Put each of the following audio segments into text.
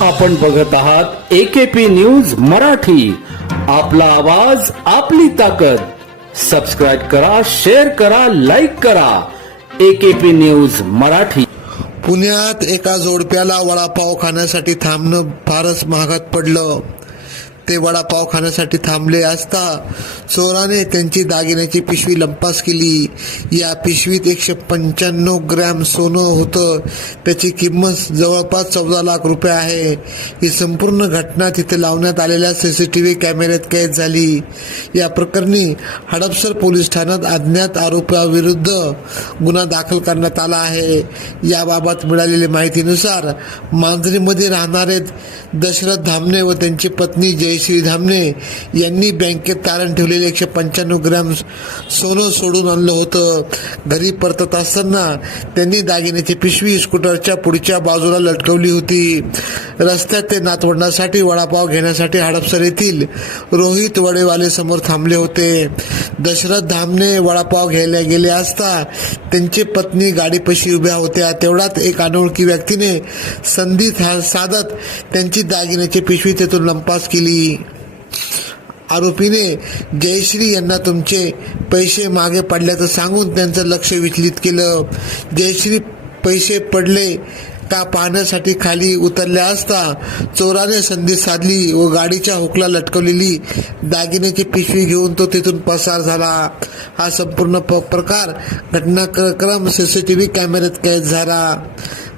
आपण बघत आहात एकेपी न्यूज मराठी. आपला आवाज आपली ताकद. सबस्क्राईब करा शेअर करा लाईक करा. A K P news Marathi. पुण्यात एका जोडप्याला वडापाव खाण्यासाठी थांबणं फारच महागात पडलं. ते वडापाव खाण्यासाठी थांबले असता चोराने त्यांची दागिन्याची पिशवी लंपास केली. या पिशवीत एकशे पंच्याण्णव ग्रॅम सोनं होतं. त्याची किंमत जवळपास चौदा लाख रुपये आहे. ही संपूर्ण घटना तिथे लावण्यात आलेल्या सी सी टी व्ही कॅमेऱ्यात कैद झाली. या प्रकरणी हडपसर पोलीस ठाण्यात अज्ञात आरोपाविरुद्ध गुन्हा दाखल करण्यात आला आहे. याबाबत मिळालेल्या माहितीनुसार मांजरीमध्ये राहणारे दशरथ धामणे व त्यांची पत्नी जय श्री धामणे यांनी बँकेत तारण ठेवलेले एकशे पंच्याण्णव ग्रॅम सोनं सोडून आणलं होतं. घरी परतत असताना त्यांनी दागिन्याची पिशवी स्कूटरच्या पुढच्या बाजूला लटकवली होती. रस्त्यात ते नातवंडासाठी वडापाव घेण्यासाठी हडपसर येथील रोहित वडेवाले समोर थांबले होते. दशरथ धामणे वडापाव घ्यायला गेले असता त्यांची पत्नी गाडीपाशी उभ्या होत्या. तेवढ्यात एक अनोळखी व्यक्तीने संधी साधत त्यांची दागिन्याची पिशवी तेथून लंपास केली. आरोपीने जयश्री यांना तुमचे पैसे मागे पडल्याचं सांगून त्यांचं लक्ष विचलित केलं. जयश्री पैसे पडले का पाहण्यासाठी खाली उतरल्या असता चोराने संधी साधली व गाडीच्या हुकला लटकवलेली दागिन्याची पिशवी घेऊन तो तिथून पसार झाला. हा संपूर्ण प- प्रकार घटनाक्रम सी सी टी व्ही कॅमेऱ्यात कैद झाला.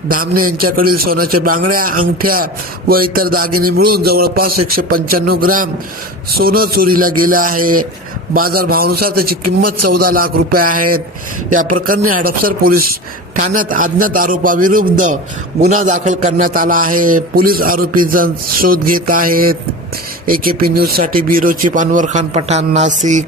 धामणे यांच्याकडील सोन्याच्या बांगड्या अंगठ्या व इतर दागिने मिळून जवळपास एकशे पंच्याण्णव ग्राम सोनं चोरीला गेलं आहे. बाजारभावानुसार त्याची किंमत चौदा लाख रुपये आहेत या प्रकरणी हडपसर पोलीस ठाण्यात अज्ञात आरोपाविरुद्ध गुन्हा दाखल करण्यात आला आहे. पोलीस आरोपींचा शोध घेत आहेत. ए के पी न्यूजसाठी ब्युरो चीफ अनवर खान पठाण नाशिक.